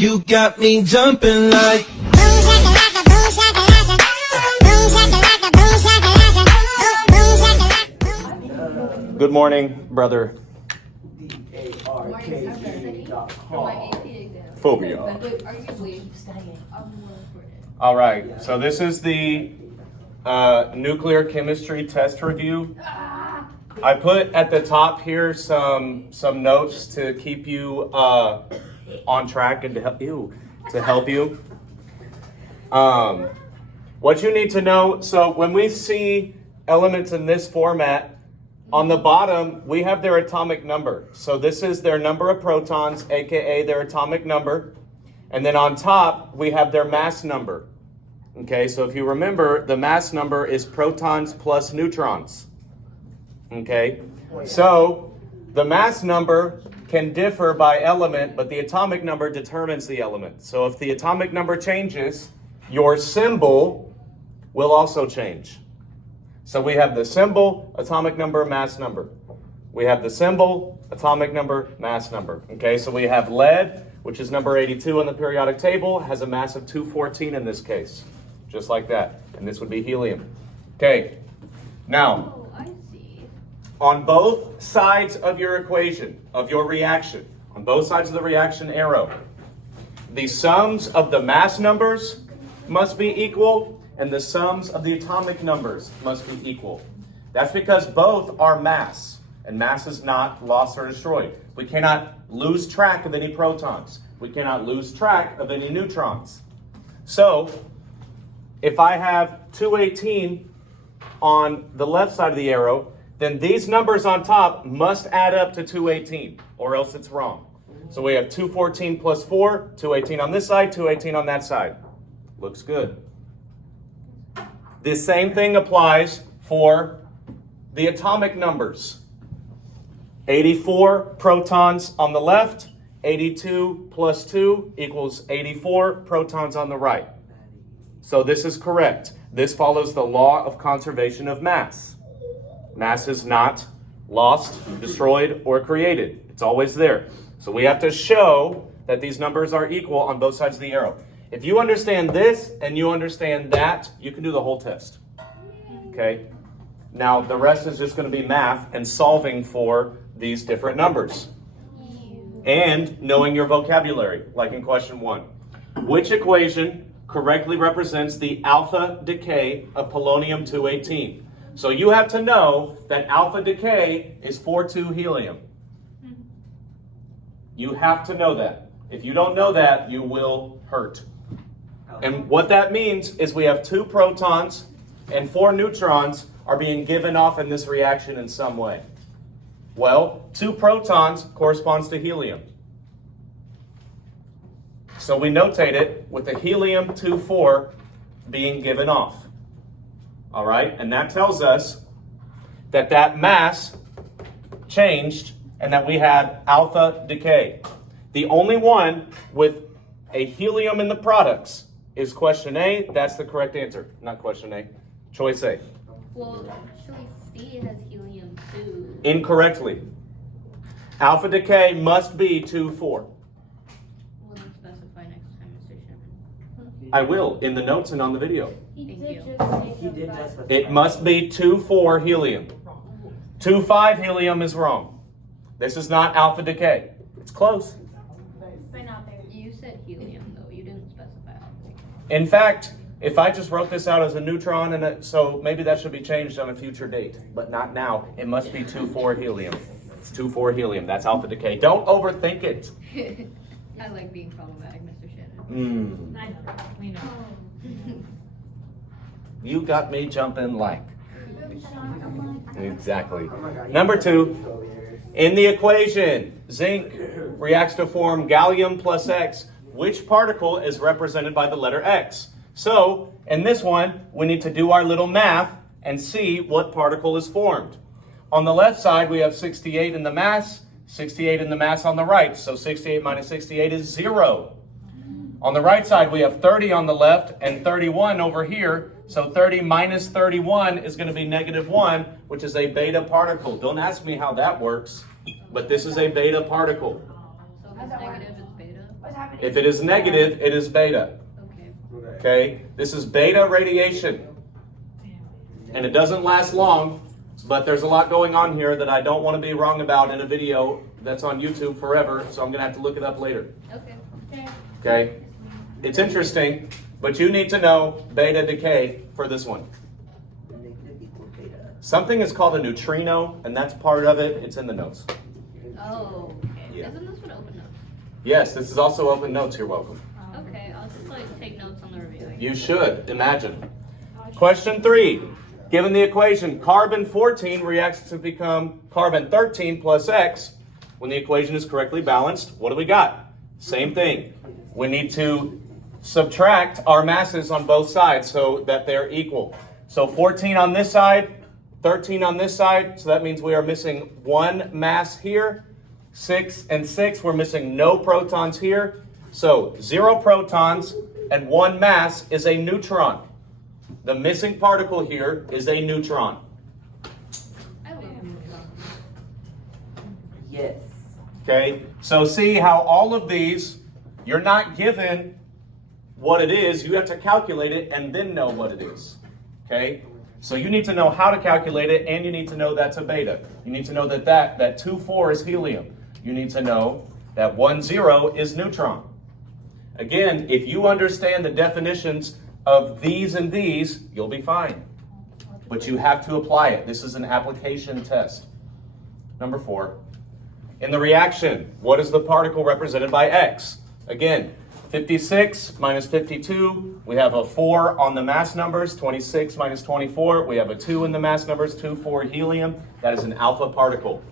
You got me jumping like Good morning, brother. Phobia. All right, so this is the nuclear chemistry test review. I put at the top here some notes to keep you on track and to help you. What you need to know, so when we see elements in this format, on the bottom, we have their atomic number. So this is their number of protons, aka their atomic number. And then on top, we have their mass number. Okay, so if you remember, the mass number is protons plus neutrons. Okay, so the mass number can differ by element, but the atomic number determines the element. So if the atomic number changes, your symbol will also change. So we have the symbol, atomic number, mass number. We have the symbol, atomic number, mass number. Okay, so we have lead, which is number 82 on the periodic table, has a mass of 214 in this case. Just like that. And this would be helium. Okay, now, on both sides of your equation, of your reaction, on both sides of the reaction arrow, the sums of the mass numbers must be equal, and the sums of the atomic numbers must be equal. That's because both are mass, and mass is not lost or destroyed. We cannot lose track of any protons. We cannot lose track of any neutrons. So, if I have 218 on the left side of the arrow, then these numbers on top must add up to 218, or else it's wrong. So we have 214 plus 4, 218 on this side, 218 on that side. Looks good. The same thing applies for the atomic numbers. 84 protons on the left, 82 plus 2 equals 84 protons on the right. So this is correct. This follows the law of conservation of mass. Mass is not lost, destroyed, or created. It's always there. So we have to show that these numbers are equal on both sides of the arrow. If you understand this and you understand that, you can do the whole test. Okay? Now, the rest is just going to be math and solving for these different numbers. And knowing your vocabulary, like in question 1. Which equation correctly represents the alpha decay of polonium-218? So you have to know that alpha decay is 4,2 helium. You have to know that. If you don't know that, you will hurt. And what that means is we have 2 protons and 4 neutrons are being given off in this reaction in some way. Well, 2 protons corresponds to helium. So we notate it with the helium-2,4 being given off. All right, and that tells us that that mass changed and that we had alpha decay. The only one with a helium in the products is question A. That's the correct answer. Not question A. Choice A. Well, choice C has helium too. Incorrectly. Alpha decay must be 2,4. We'll specify next time, Mr. Sherman. I will, in the notes and on the video. Thank you. It must be 2,4 helium. 2,5 helium is wrong. This is not alpha decay. It's close. You said helium though. You didn't specify alpha. In fact, if I just wrote this out as a neutron, so maybe that should be changed on a future date, but not now. It must be 2,4 helium. It's 2,4 helium. That's alpha decay. Don't overthink it. I like being problematic, Mr. Shannon. We know. You got me jumping like. Exactly. Number 2, in the equation, zinc reacts to form gallium plus X. Which particle is represented by the letter X? So, in this one, we need to do our little math and see what particle is formed. On the left side, we have 68 in the mass, 68 in the mass on the right. So 68 minus 68 is 0. On the right side, we have 30 on the left and 31 over here. So 30 minus 31 is going to be -1, which is a beta particle. Don't ask me how that works, but this is a beta particle. So if it's negative, it's beta. What's happening? If it is negative, it is beta. Okay. Okay? This is beta radiation. And it doesn't last long, but there's a lot going on here that I don't want to be wrong about in a video that's on YouTube forever, so I'm going to have to look it up later. Okay. Okay? It's interesting, but you need to know beta decay for this one. Something is called a neutrino, and that's part of it. It's in the notes. Oh, okay. Yeah. Isn't this what open notes? Yes, this is also open notes. You're welcome. Okay, I'll just like take notes on the review. I guess. You should, imagine. Question 3. Given the equation, carbon 14 reacts to become carbon 13 plus X. When the equation is correctly balanced, what do we got? Same thing. We need to subtract our masses on both sides so that they're equal. So 14 on this side, 13 on this side, so that means we are missing 1 mass here. 6 and 6, we're missing no protons here. So 0 protons and 1 mass is a neutron. The missing particle here is a neutron. I love neutrons. Yes. Okay, so see how all of these, you're not given what it is, you have to calculate it and then know what it is. Okay, so you need to know how to calculate it, and you need to know that's a beta. You need to know that 2,4 is helium. You need to know that 1,0 is neutron. Again, if you understand the definitions of these and these, you'll be fine. But you have to apply it. This is an application test. Number 4. In the reaction, what is the particle represented by X? Again, 56 minus 52, we have a 4 on the mass numbers. 26 minus 24, we have a 2 in the mass numbers. 2, 4 helium. That is an alpha particle.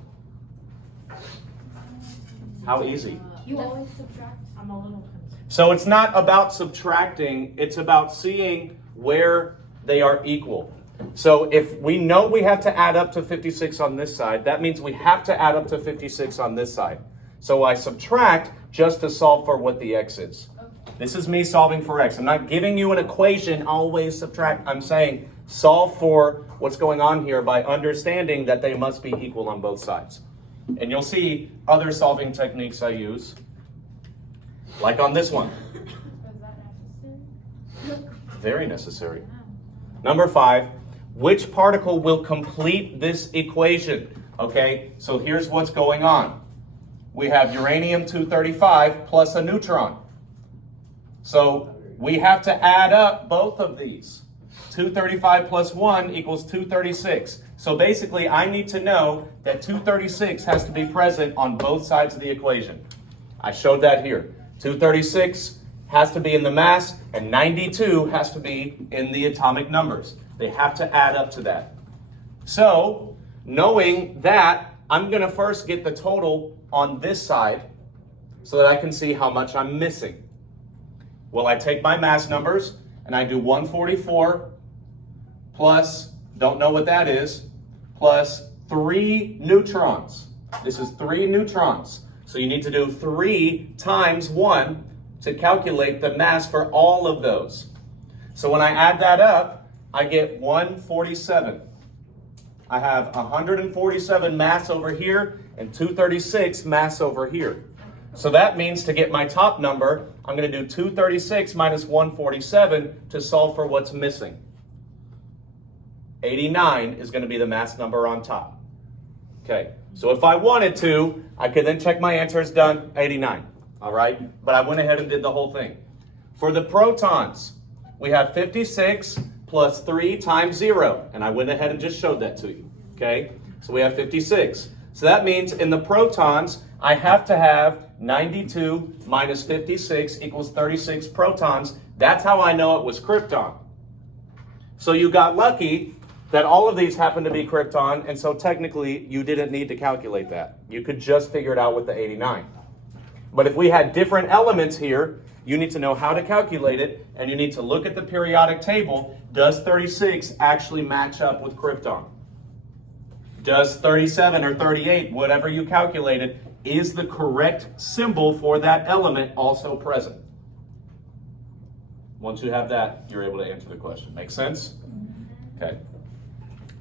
How easy. You always subtract. I'm a little concerned. So it's not about subtracting, it's about seeing where they are equal. So if we know we have to add up to 56 on this side, that means we have to add up to 56 on this side. So I subtract just to solve for what the X is. This is me solving for X. I'm not giving you an equation, always subtract. I'm saying solve for what's going on here by understanding that they must be equal on both sides. And you'll see other solving techniques I use, like on this one. Was that necessary? Very necessary. Number 5, which particle will complete this equation? Okay, so here's what's going on. We have uranium-235 plus a neutron. So we have to add up both of these. 235 plus 1 equals 236. So basically, I need to know that 236 has to be present on both sides of the equation. I showed that here. 236 has to be in the mass, and 92 has to be in the atomic numbers. They have to add up to that. So, knowing that, I'm going to first get the total on this side so that I can see how much I'm missing. Well, I take my mass numbers, and I do 144 plus, don't know what that is, plus 3 neutrons. This is 3 neutrons. So you need to do 3 times 1 to calculate the mass for all of those. So when I add that up, I get 147. I have 147 mass over here and 236 mass over here. So that means to get my top number, I'm going to do 236 minus 147 to solve for what's missing. 89 is going to be the mass number on top. Okay, so if I wanted to, I could then check my answer is done, 89. All right, but I went ahead and did the whole thing. For the protons, we have 56 plus 3 times 0, and I went ahead and just showed that to you. Okay, so we have 56. So that means in the protons, I have to have 92 minus 56 equals 36 protons. That's how I know it was krypton. So you got lucky that all of these happen to be krypton, and so technically you didn't need to calculate that. You could just figure it out with the 89. But if we had different elements here, you need to know how to calculate it, and you need to look at the periodic table. Does 36 actually match up with krypton? Does 37 or 38, whatever you calculated, is the correct symbol for that element also present? Once you have that, you're able to answer the question. Make sense? Okay.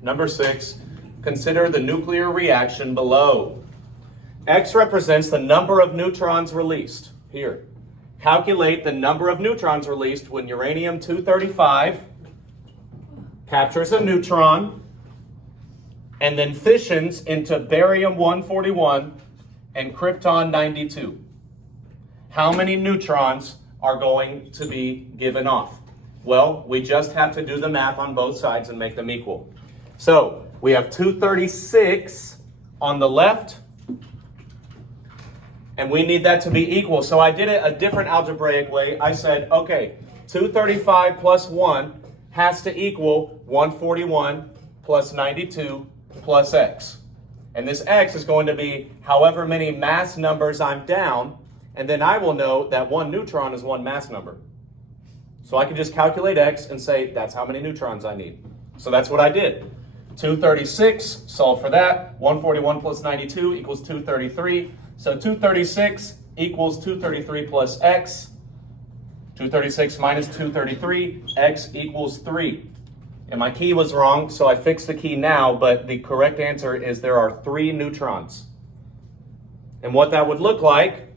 Number 6, consider the nuclear reaction below. X represents the number of neutrons released. Here. calculate the number of neutrons released when uranium-235 captures a neutron and then fissions into barium-141 and krypton-92. How many neutrons are going to be given off? Well, we just have to do the math on both sides and make them equal. So we have 236 on the left, and we need that to be equal. So I did it a different algebraic way. I said, okay, 235 plus 1 has to equal 141 plus 92 plus x. And this x is going to be however many mass numbers I'm down, and then I will know that one neutron is one mass number. So I can just calculate x and say that's how many neutrons I need. So that's what I did. 236, solve for that. 141 plus 92 equals 233. So 236 equals 233 plus x. 236 minus 233, x equals 3. And my key was wrong, so I fixed the key now, but the correct answer is there are 3 neutrons. And what that would look like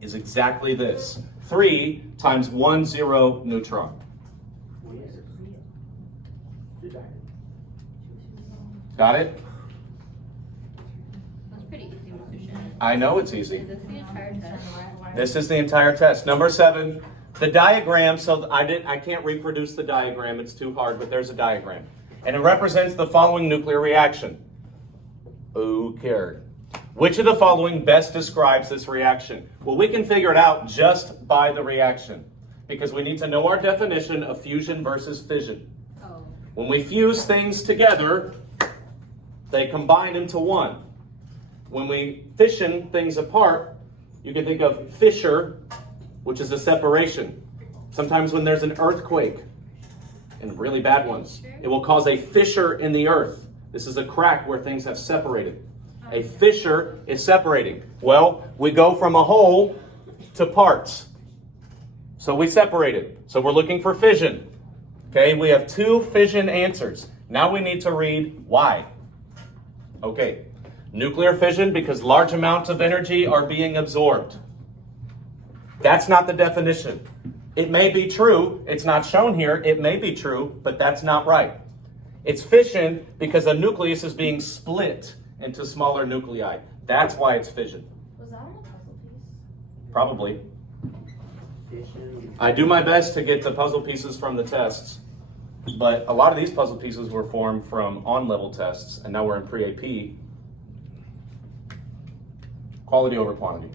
is exactly this. 3 times 1 0 neutron. Got it? That's pretty easy with fission. I know it's easy. Is this the entire test? This is the entire test. Number 7, the diagram. So I can't reproduce the diagram. It's too hard, but there's a diagram. And it represents the following nuclear reaction. Who cared? Which of the following best describes this reaction? Well, we can figure it out just by the reaction, because we need to know our definition of fusion versus fission. Oh. When we fuse things together, they combine into one. When we fission things apart, you can think of fissure, which is a separation. Sometimes when there's an earthquake, and really bad ones, it will cause a fissure in the earth. This is a crack where things have separated. A fissure is separating. Well, we go from a whole to parts. So we separated. So we're looking for fission. Okay, we have 2 fission answers. Now we need to read why. Okay, nuclear fission because large amounts of energy are being absorbed. That's not the definition. It may be true. It's not shown here. It may be true, but that's not right. It's fission because a nucleus is being split into smaller nuclei. That's why it's fission. Was that on a puzzle piece? Probably. I do my best to get the puzzle pieces from the tests, but a lot of these puzzle pieces were formed from on-level tests, and now we're in pre-AP. Quality over quantity.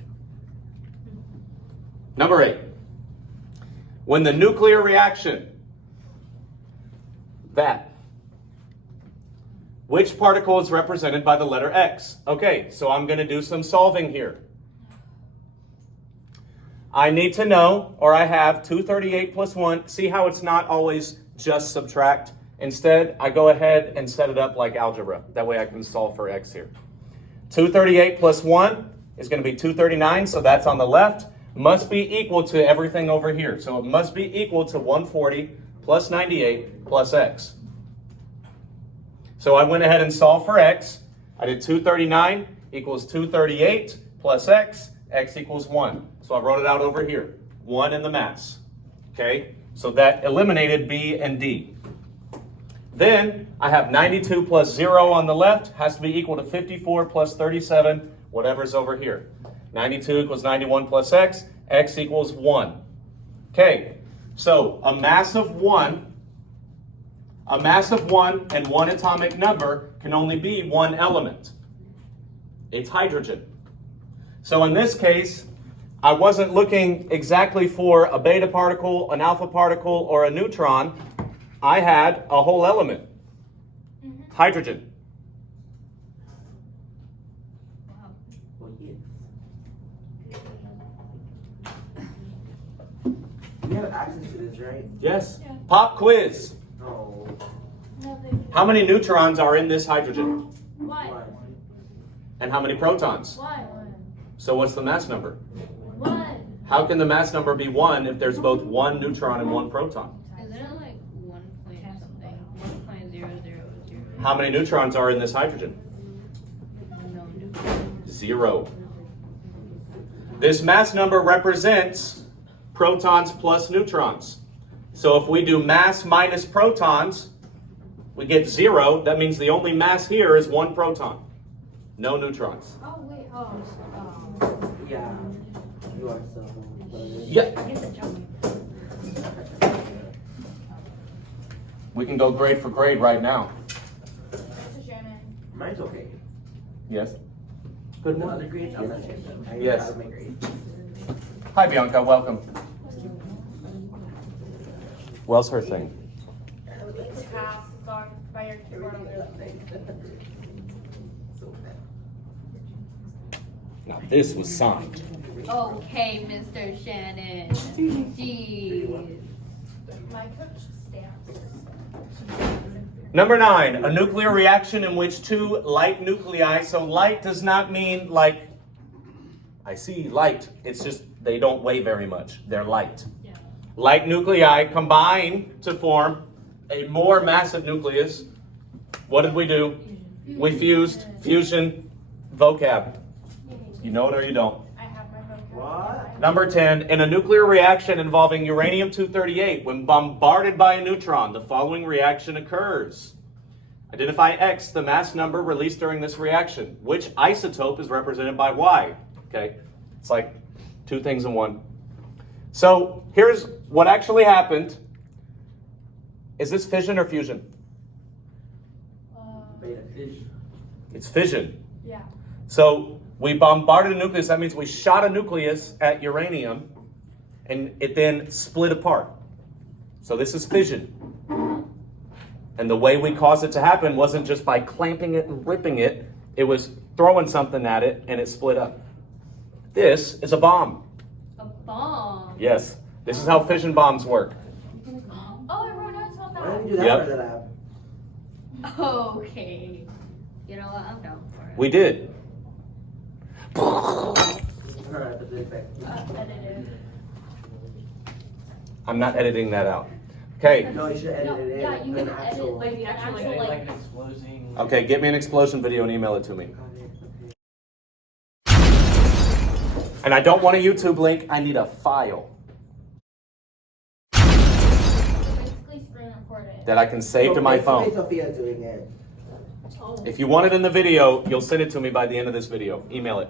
Number 8. When the nuclear reaction, which particle is represented by the letter X? Okay, so I'm going to do some solving here. I need to know, or I have 238 plus 1. See how it's not always just subtract? Instead, I go ahead and set it up like algebra. That way I can solve for X here. 238 plus 1 is going to be 239, so that's on the left. Must be equal to everything over here. So it must be equal to 140 plus 98 plus X. So I went ahead and solved for X. I did 239 equals 238 plus X. X equals 1. So I wrote it out over here. 1 in the mass. Okay? So that eliminated B and D. Then I have 92 plus 0 on the left has to be equal to 54 plus 37, whatever's over here. 92 equals 91 plus X. X equals 1. Okay. So a mass of 1 and 1 atomic number can only be one element. It's hydrogen. So in this case, I wasn't looking exactly for a beta particle, an alpha particle, or a neutron. I had a whole element, hydrogen. You have access to this, right? Yes. Yeah. Pop quiz. No. No, they How many neutrons are in this hydrogen? Why? And how many protons? Why? So what's the mass number? 1. How can the mass number be 1 if there's both 1 neutron and 1 proton? Isn't it like 1 point something? 1.000? How many neutrons are in this hydrogen? No. 0. This mass number represents protons plus neutrons. So if we do mass minus protons, we get 0. That means the only mass here is 1 proton. No neutrons. Oh, wait, Yeah. You are so. Yep. I get the joke. We can go grade for grade right now. Mr. Shannon. Mine's okay. Yes. Good no other grades? I'm not changing them. I Yes. out of my grades. Hi, Bianca. Welcome. What's her thing? It's half. It's on by your keyboard on the other thing. So bad. Now this was signed. Okay, Mr. Shannon. Jeez. My coach stamps. Number 9, a nuclear reaction in which 2 light nuclei, so light does not mean like, I see light, it's just they don't weigh very much, they're light. Yeah. Light nuclei combine to form a more massive nucleus. What did we do? We fused, fusion, vocab. You know it or you don't. I have my vocab. What? Number 10, in a nuclear reaction involving uranium-238, when bombarded by a neutron, the following reaction occurs. Identify X, the mass number released during this reaction. Which isotope is represented by Y? Okay, it's like 2 things in one. So here's what actually happened. Is this fission or fusion? Beta fish. It's fission. Yeah. So we bombarded a nucleus. That means we shot a nucleus at uranium, and it then split apart. So this is fission. And the way we caused it to happen wasn't just by clamping it and ripping it. It was throwing something at it, and it split up. This is a bomb. A bomb. Yes. This is how fission bombs work. Oh, everyone knows about Why that. didn't we do that Yep. for the lab? Okay. You know what? I'm down for it. We did. Alright, but the effect. Edited. I'm not editing that out. Okay. No, you should edit No, it in. yeah, you Put can an edit actual- like the actual like. an explosion. Okay, get me an explosion video and email it to me. Okay, okay. And I don't want a YouTube link. I need a file Basically screen recorded. that I can save to my phone. Sophia's doing it. If you want it in the video, you'll send it to me by the end of this video. Email it.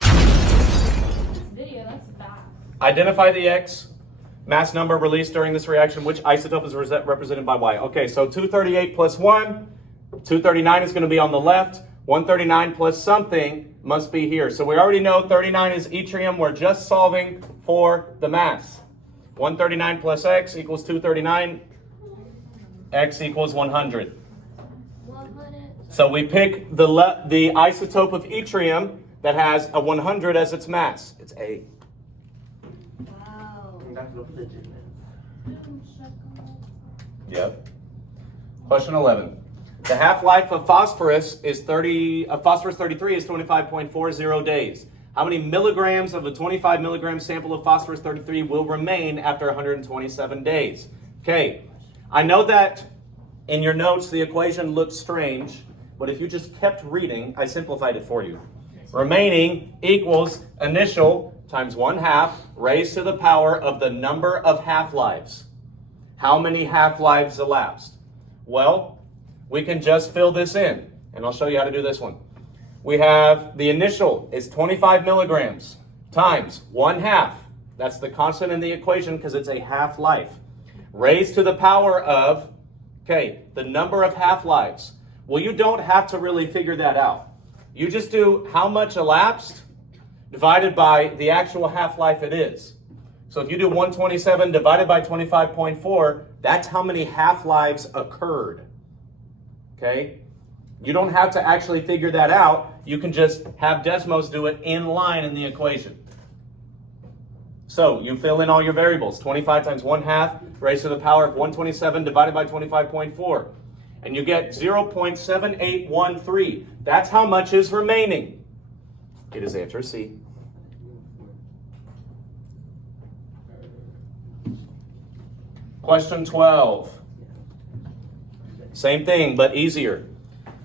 This video, that's bad. Identify the X mass number released during this reaction. Which isotope is represented by Y? Okay, so 238 plus 1. 239 is going to be on the left. 139 plus something must be here. So we already know 39 is yttrium. We're just solving for the mass. 139 plus X equals 239. X equals 100. 100. So we pick the isotope of yttrium that has a 100 as its mass. It's A. Wow. That's what the gym is. Yep. Question 11. The half-life of phosphorus is 33 is 25.40 days. How many milligrams of a 25 milligram sample of phosphorus 33 will remain after 127 days? Okay. I know that in your notes the equation looks strange, but if you just kept reading, I simplified it for you. Remaining equals initial times 1/2 raised to the power of the number of half-lives. How many half-lives elapsed? Well, we can just fill this in, and I'll show you how to do this one. We have the initial is 25 milligrams times 1/2. That's the constant in the equation because it's a half-life. Raised to the power of, okay, the number of half-lives. Well, you don't have to really figure that out. You just do how much elapsed divided by the actual half-life it is. So if you do 127 divided by 25.4, that's how many half-lives occurred. Okay? You don't have to actually figure that out. You can just have Desmos do it in line in the equation. So you fill in all your variables. 25 times 1/2 raised to the power of 127 divided by 25.4. And you get 0.7813. That's how much is remaining. It is answer C. Question 12. Same thing, but easier.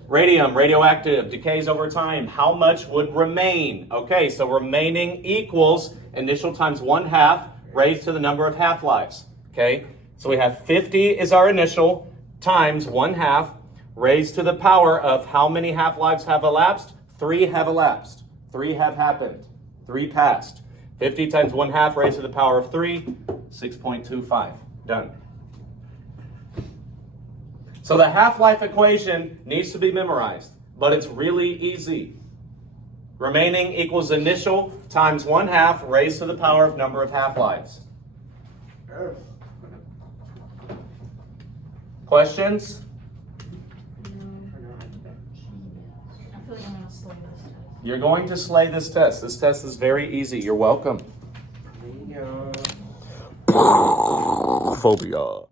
Radium, radioactive, decays over time. How much would remain? Okay, so remaining equals initial times 1/2 raised to the number of half-lives. Okay, so we have 50 is our initial times 1/2 raised to the power of how many half-lives have elapsed? 3 have elapsed. 3 have happened. 3 passed. 50 times 1/2 raised to the power of 3, 6.25. Done. So the half-life equation needs to be memorized, but it's really easy. Remaining equals initial times 1/2 raised to the power of number of half-lives. Questions? I feel like I'm gonna slay this test. You're going to slay this test. This test is very easy. You're welcome. There you go. Phobia.